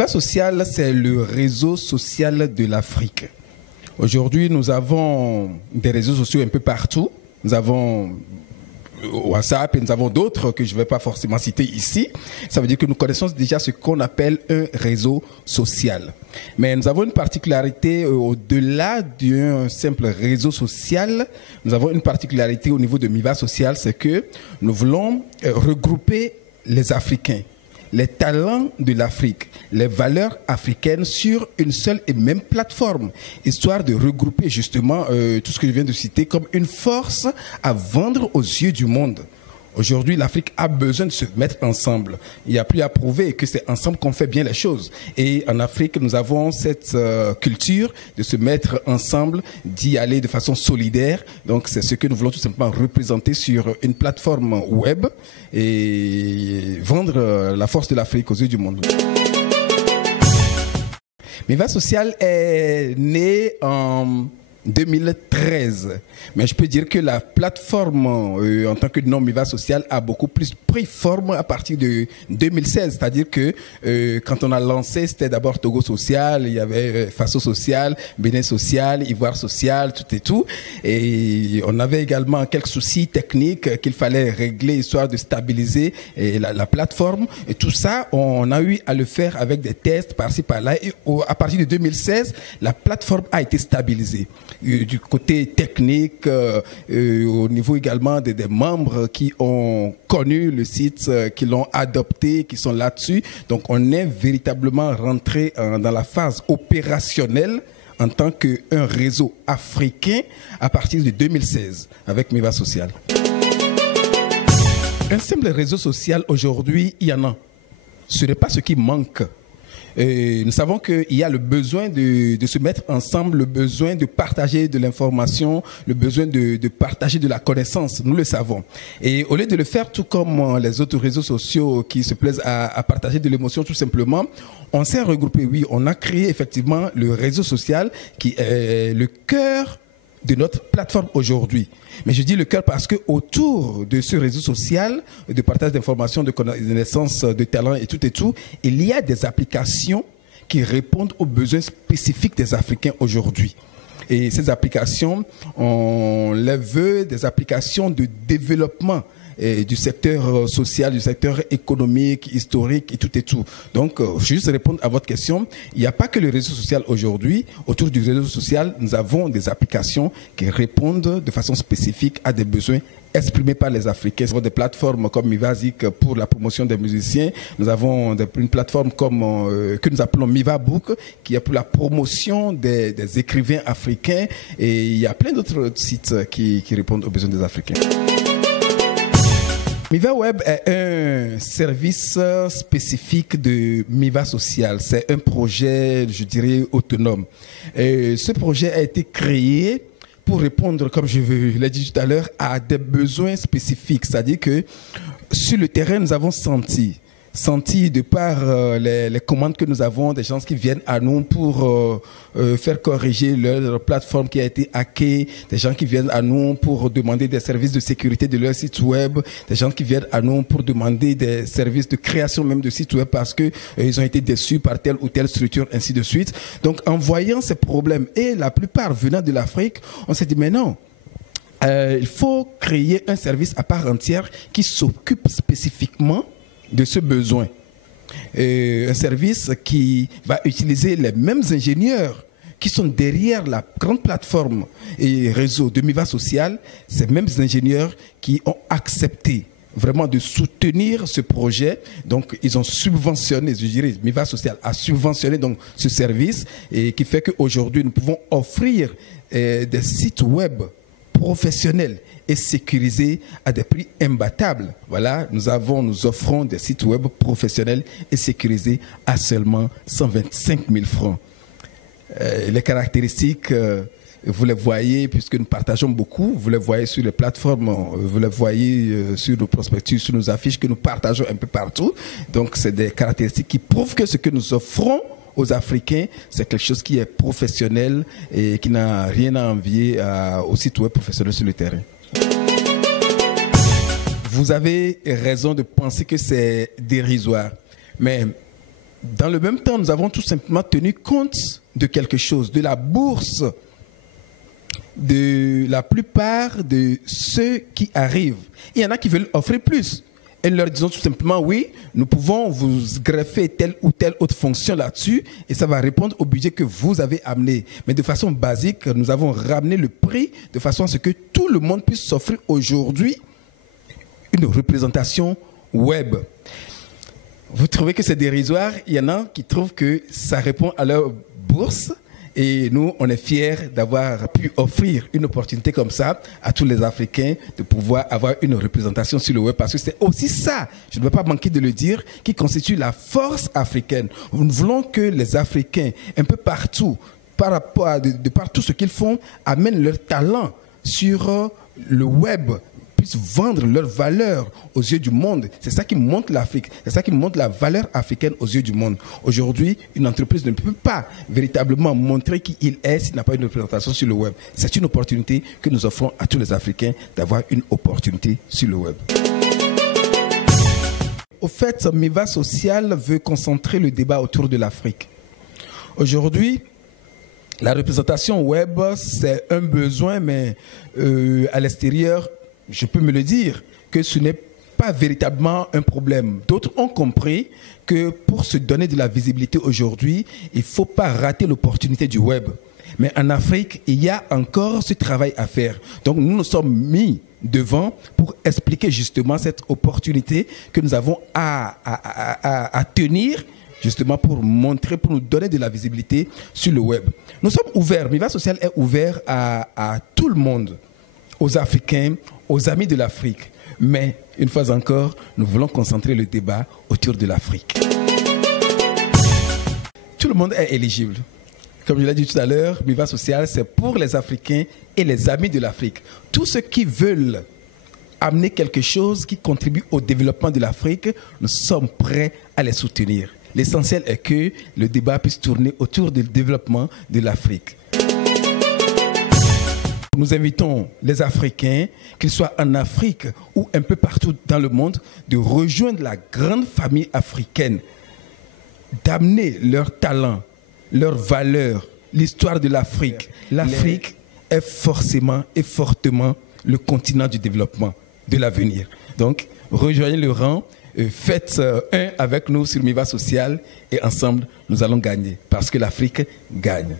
Miva Social, c'est le réseau social de l'Afrique. Aujourd'hui, nous avons des réseaux sociaux un peu partout. Nous avons WhatsApp et nous avons d'autres que je ne vais pas forcément citer ici. Ça veut dire que nous connaissons déjà ce qu'on appelle un réseau social. Mais nous avons une particularité au-delà d'un simple réseau social. Nous avons une particularité au niveau de Miva Social, c'est que nous voulons regrouper les Africains, les talents de l'Afrique, les valeurs africaines sur une seule et même plateforme, histoire de regrouper justement tout ce que je viens de citer comme une force à vendre aux yeux du monde. Aujourd'hui, l'Afrique a besoin de se mettre ensemble. Il n'y a plus à prouver que c'est ensemble qu'on fait bien les choses. Et en Afrique, nous avons cette culture de se mettre ensemble, d'y aller de façon solidaire. Donc, c'est ce que nous voulons tout simplement représenter sur une plateforme web et vendre la force de l'Afrique aux yeux du monde. Miva Social est né en 2013, mais je peux dire que la plateforme en tant que nom Miva Social a beaucoup plus pris forme à partir de 2016, c'est-à-dire que quand on a lancé, c'était d'abord Togo Social, il y avait Faso Social, Bénin Social, Ivoire Social, tout et tout, et on avait également quelques soucis techniques qu'il fallait régler histoire de stabiliser la plateforme, et tout ça on a eu à le faire avec des tests par-ci par-là, et à partir de 2016 la plateforme a été stabilisée. Du côté technique, au niveau également des membres qui ont connu le site, qui l'ont adopté, qui sont là-dessus. Donc on est véritablement rentré dans la phase opérationnelle en tant qu'un réseau africain à partir de 2016 avec Miva Social. Un simple réseau social aujourd'hui, il y en a. Ce n'est pas ce qui manque. Et nous savons qu'il y a le besoin de se mettre ensemble, le besoin de partager de l'information, le besoin de partager de la connaissance, nous le savons. Et au lieu de le faire tout comme les autres réseaux sociaux qui se plaisent à partager de l'émotion tout simplement, on s'est regroupé, oui, on a créé effectivement le réseau social qui est le cœur de notre plateforme aujourd'hui. Mais je dis le cœur parce que autour de ce réseau social, de partage d'informations, de connaissances, de talents et tout, il y a des applications qui répondent aux besoins spécifiques des Africains aujourd'hui. Et ces applications, on les veut des applications de développement du secteur social, du secteur économique, historique et tout. Donc, juste répondre à votre question, il n'y a pas que le réseau social aujourd'hui. Autour du réseau social, nous avons des applications qui répondent de façon spécifique à des besoins exprimés par les Africains. Nous avons des plateformes comme Mivazik pour la promotion des musiciens. Nous avons une plateforme comme que nous appelons Mivabook, qui est pour la promotion des écrivains africains. Et il y a plein d'autres sites qui répondent aux besoins des Africains. Miva Web est un service spécifique de Miva Social. C'est un projet, je dirais, autonome. Et ce projet a été créé pour répondre, comme je l'ai dit tout à l'heure, à des besoins spécifiques. C'est-à-dire que sur le terrain, nous avons senti de par les commandes que nous avons, des gens qui viennent à nous pour faire corriger leur plateforme qui a été hackée, des gens qui viennent à nous pour demander des services de sécurité de leur site web, des gens qui viennent à nous pour demander des services de création même de site web parce que ils ont été déçus par telle ou telle structure, ainsi de suite. Donc en voyant ces problèmes, et la plupart venant de l'Afrique, on s'est dit mais non, il faut créer un service à part entière qui s'occupe spécifiquement de ce besoin. Un service qui va utiliser les mêmes ingénieurs qui sont derrière la grande plateforme et réseau de Miva Social, ces mêmes ingénieurs qui ont accepté vraiment de soutenir ce projet. Donc, ils ont subventionné, je dirais, Miva Social a subventionné donc ce service et qui fait qu'aujourd'hui, nous pouvons offrir des sites web professionnels et sécurisés à des prix imbattables. Voilà, nous offrons des sites web professionnels et sécurisés à seulement 125 000 francs. Les caractéristiques, vous les voyez puisque nous partageons beaucoup, vous les voyez sur les plateformes, vous les voyez sur nos prospectus, sur nos affiches que nous partageons un peu partout. Donc, c'est des caractéristiques qui prouvent que ce que nous offrons aux Africains, c'est quelque chose qui est professionnel et qui n'a rien à envier aux sites web professionnels sur le terrain. Vous avez raison de penser que c'est dérisoire, mais Dans le même temps, nous avons tout simplement tenu compte de quelque chose, de la bourse de la plupart de ceux qui arrivent. Il y en a qui veulent offrir plus. Et nous leur disons tout simplement, oui, nous pouvons vous greffer telle ou telle autre fonction là-dessus et ça va répondre au budget que vous avez amené. Mais de façon basique, nous avons ramené le prix de façon à ce que tout le monde puisse s'offrir aujourd'hui une représentation web. Vous trouvez que c'est dérisoire? Il y en a qui trouvent que ça répond à leur bourse. Et nous, on est fiers d'avoir pu offrir une opportunité comme ça à tous les Africains de pouvoir avoir une représentation sur le web. Parce que c'est aussi ça, je ne veux pas manquer de le dire, qui constitue la force africaine. Nous voulons que les Africains, un peu partout, par rapport à de par tout ce qu'ils font, amènent leur talent sur le web, puissent vendre leur valeur aux yeux du monde. C'est ça qui montre l'Afrique. C'est ça qui montre la valeur africaine aux yeux du monde. Aujourd'hui, une entreprise ne peut pas véritablement montrer qui il est s'il n'a pas une représentation sur le web. C'est une opportunité que nous offrons à tous les Africains d'avoir une opportunité sur le web. Au fait, Miva Social veut concentrer le débat autour de l'Afrique. Aujourd'hui, la représentation web, c'est un besoin, mais à l'extérieur, je peux me le dire, que ce n'est pas véritablement un problème. D'autres ont compris que pour se donner de la visibilité aujourd'hui, il ne faut pas rater l'opportunité du web. Mais en Afrique, il y a encore ce travail à faire. Donc nous nous sommes mis devant pour expliquer justement cette opportunité que nous avons à tenir, justement pour montrer, pour nous donner de la visibilité sur le web. Nous sommes ouverts, Miva Social est ouvert à tout le monde, aux Africains, aux amis de l'Afrique. Mais, une fois encore, nous voulons concentrer le débat autour de l'Afrique. Tout le monde est éligible. Comme je l'ai dit tout à l'heure, Miva Social, c'est pour les Africains et les amis de l'Afrique. Tous ceux qui veulent amener quelque chose qui contribue au développement de l'Afrique, nous sommes prêts à les soutenir. L'essentiel est que le débat puisse tourner autour du développement de l'Afrique. Nous invitons les Africains, qu'ils soient en Afrique ou un peu partout dans le monde, de rejoindre la grande famille africaine, d'amener leurs talents, leurs valeurs, l'histoire de l'Afrique. L'Afrique est forcément et fortement le continent du développement, de l'avenir. Donc, rejoignez le rang, faites un avec nous sur Miva Social et ensemble, nous allons gagner parce que l'Afrique gagne.